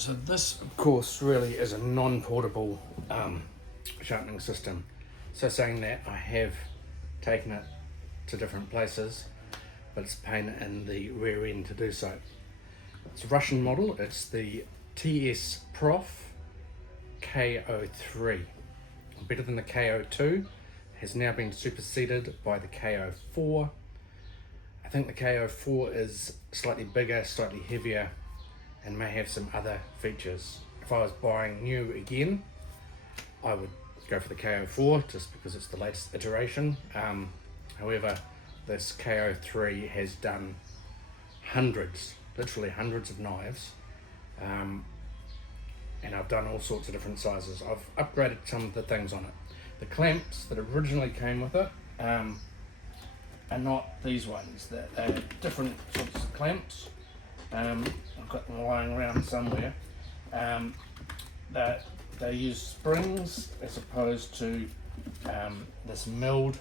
So this, of course, really is a non-portable sharpening system. So saying that, I have taken it to different places, but it's a pain in the rear end to do so. It's a Russian model. It's the Tsprof k03. Better than the k02. Has now been superseded by the k04. I think the k04 is slightly bigger, slightly heavier, and may have some other features. If I was buying new again, I would go for the k04 just because it's the latest iteration. However, this k03 has done hundreds, literally hundreds of knives, and I've done all sorts of different sizes. I've upgraded some of the things on it. The clamps that originally came with it are not these ones. They're different sorts of clamps. I've got them lying around somewhere. They use springs as opposed to this milled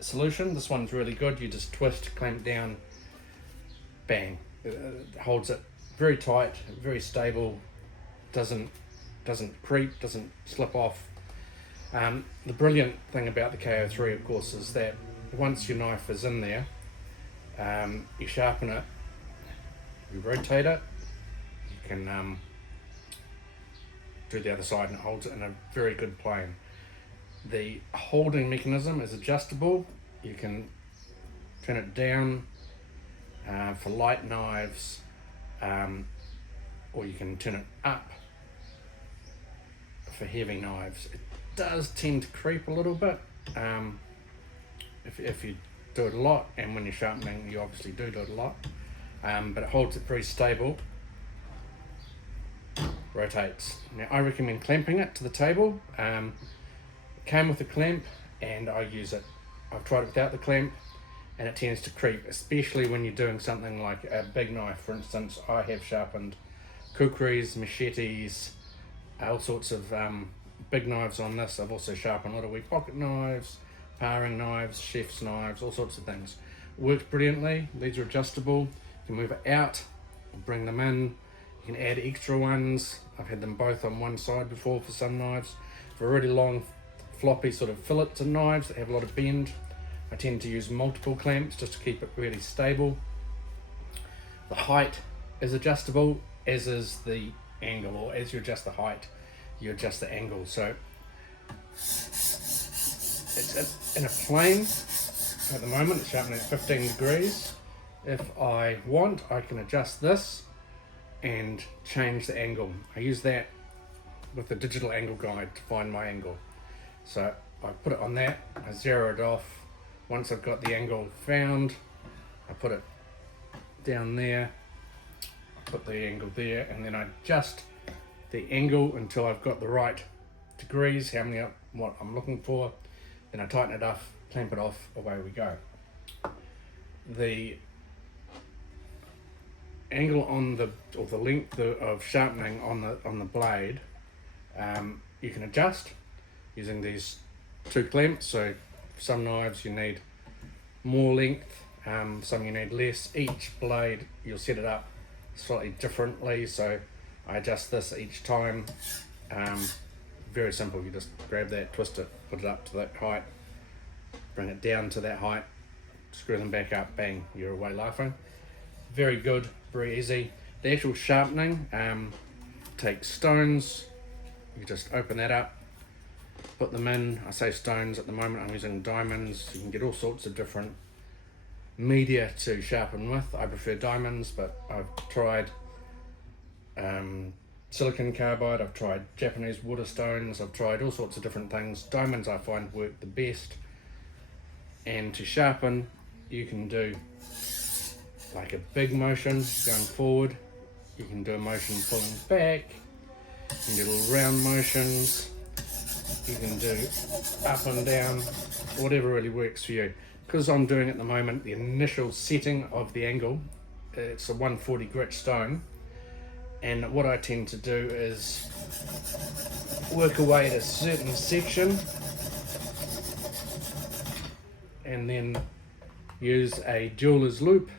solution. This one's really good. You just twist, clamp down, bang. It holds it very tight, very stable, doesn't creep, doesn't slip off. The brilliant thing about the k03, of course, is that once your knife is in there, you sharpen it, you rotate it, you can do the other side, and it holds it in a very good plane. The holding mechanism is adjustable. You can turn it down for light knives, or you can turn it up for heavy knives. It does tend to creep a little bit if you do it a lot, and when you're sharpening you obviously do it a lot, but it holds it very stable. Rotates. Now I recommend clamping it to the table. It came with a clamp and I use it. I've tried it without the clamp and it tends to creep, especially when you're doing something like a big knife. For instance, I have sharpened kukris, machetes, all sorts of big knives on this. I've also sharpened little wee pocket knives, paring knives, chef's knives, all sorts of things. Works brilliantly. These are adjustable. You can move it out, bring them in. You can add extra ones. I've had them both on one side before for some knives. For really long, floppy sort of fillets and knives that have a lot of bend, I tend to use multiple clamps just to keep it really stable. The height is adjustable, as is the angle, or as you adjust the height, you adjust the angle. So it's in a plane at the moment. It's sharpening at 15 degrees. If I want, I can adjust this and change the angle. I use that with the digital angle guide to find my angle. So I put it on that, I zero it off. Once I've got the angle found, I put it down there, I put the angle there, and then I adjust the angle until I've got the right degrees, what I'm looking for. Then I tighten it off, clamp it off, away we go. The angle on the length of sharpening on the blade, you can adjust using these two clamps. So for some knives you need more length, some you need less. Each blade you'll set it up slightly differently, so I adjust this each time. Very simple. You just grab that, twist it, put it up to that height, bring it down to that height, screw them back up, bang, you're away laughing. Very good, very easy. The actual sharpening takes stones. You just open that up, put them in. I say stones, at the moment I'm using diamonds. You can get all sorts of different media to sharpen with. I prefer diamonds, but I've tried silicon carbide, I've tried Japanese water stones, I've tried all sorts of different things. Diamonds I find work the best. And to sharpen, you can do like a big motion going forward, you can do a motion pulling back, you can do little round motions, you can do up and down, whatever really works for you. Because I'm doing at the moment the initial setting of the angle, it's a 140 grit stone, and what I tend to do is work away at a certain section and then use a jeweler's loop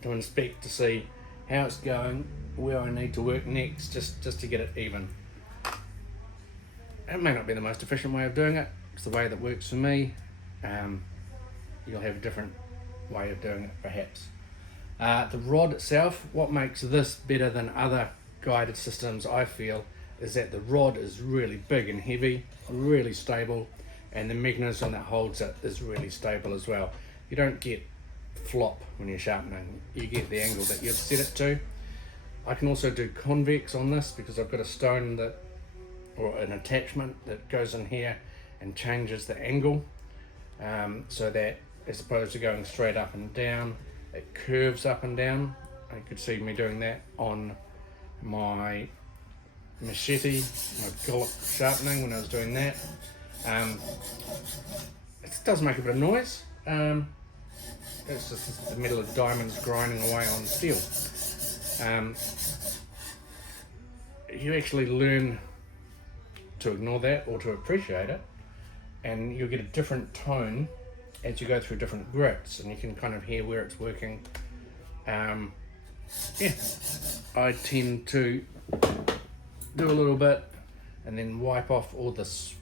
to inspect to see how it's going, where I need to work next, just to get it even. It may not be the most efficient way of doing it, it's the way that works for me. You'll have a different way of doing it perhaps. The rod itself, what makes this better than other guided systems I feel is that the rod is really big and heavy, really stable, and the mechanism that holds it is really stable as well. You don't get flop when you're sharpening, you get the angle that you've set it to. I can also do convex on this because I've got a stone that, or an attachment that goes in here and changes the angle, so that as opposed to going straight up and down, it curves up and down. You could see me doing that on my machete, my gallop sharpening when I was doing that. It does make a bit of noise. It's just the metal of diamonds grinding away on steel. You actually learn to ignore that or to appreciate it, and you'll get a different tone as you go through different grits, and you can kind of hear where it's working. Yeah, I tend to do a little bit and then wipe off all this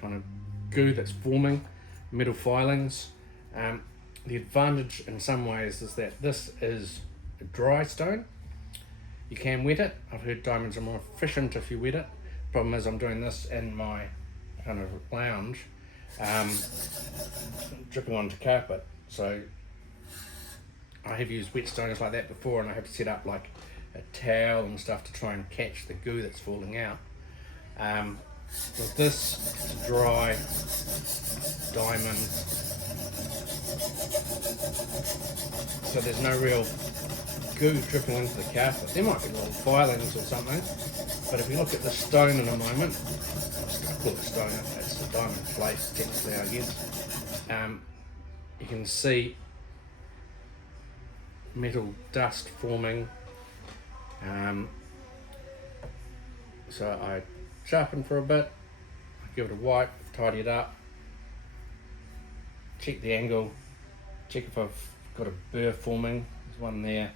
kind of goo that's forming, metal filings. The advantage in some ways is that this is a dry stone. You can wet it. I've heard diamonds are more efficient if you wet it. Problem is I'm doing this in my kind of lounge, dripping onto carpet, so I have used wet stones like that before, and I have to set up like a towel and stuff to try and catch the goo that's falling out. With this, it's a dry diamond, so there's no real goo dripping into the carpet. There might be little filings or something, but if you look at the stone in a moment, I call it stone, it's a diamond plate technically I guess, you can see metal dust forming. So I sharpen for a bit, I give it a wipe, tidy it up, check the angle, check if I've got a burr forming. There's one there.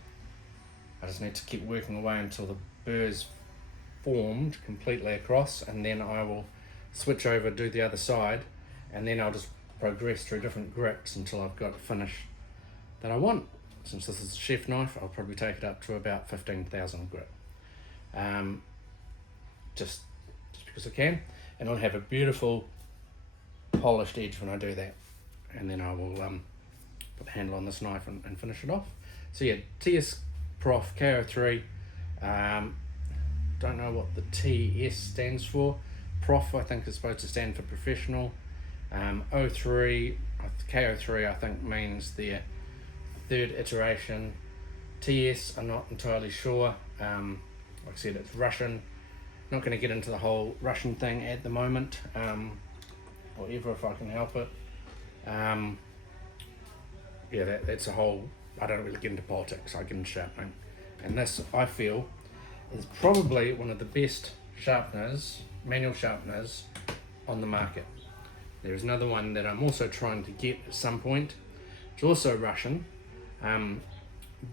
I just need to keep working away until the burr's formed completely across, and then I will switch over, do the other side, and then I'll just progress through different grits until I've got a finish that I want. Since this is a chef knife, I'll probably take it up to about 15,000 grit. Just because I can, and I'll have a beautiful polished edge when I do that, and then I will put the handle on this knife and finish it off. So yeah, Tsprof k03. Don't know what the TS stands for. Prof I think is supposed to stand for professional. 03, k03 I think means their third iteration. TS I'm not entirely sure. Like I said, it's Russian. Not going to get into the whole Russian thing at the moment, or ever if I can help it. Yeah, that's a whole, I don't really get into politics, I get into sharpening. And this, I feel, is probably one of the best sharpeners, manual sharpeners on the market. There's another one that I'm also trying to get at some point. It's also Russian,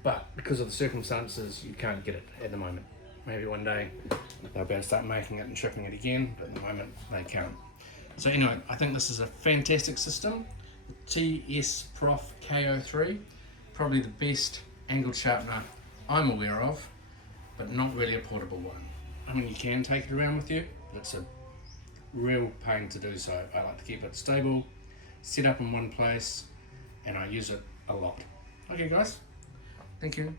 but because of the circumstances, you can't get it at the moment. Maybe one day they'll be able to start making it and shipping it again, but at the moment they can't. So anyway, I think this is a fantastic system. The Tsprof k03, probably the best angled sharpener I'm aware of, but not really a portable one. I mean, you can take it around with you, but it's a real pain to do so. I like to keep it stable, set up in one place, and I use it a lot. Okay guys, thank you.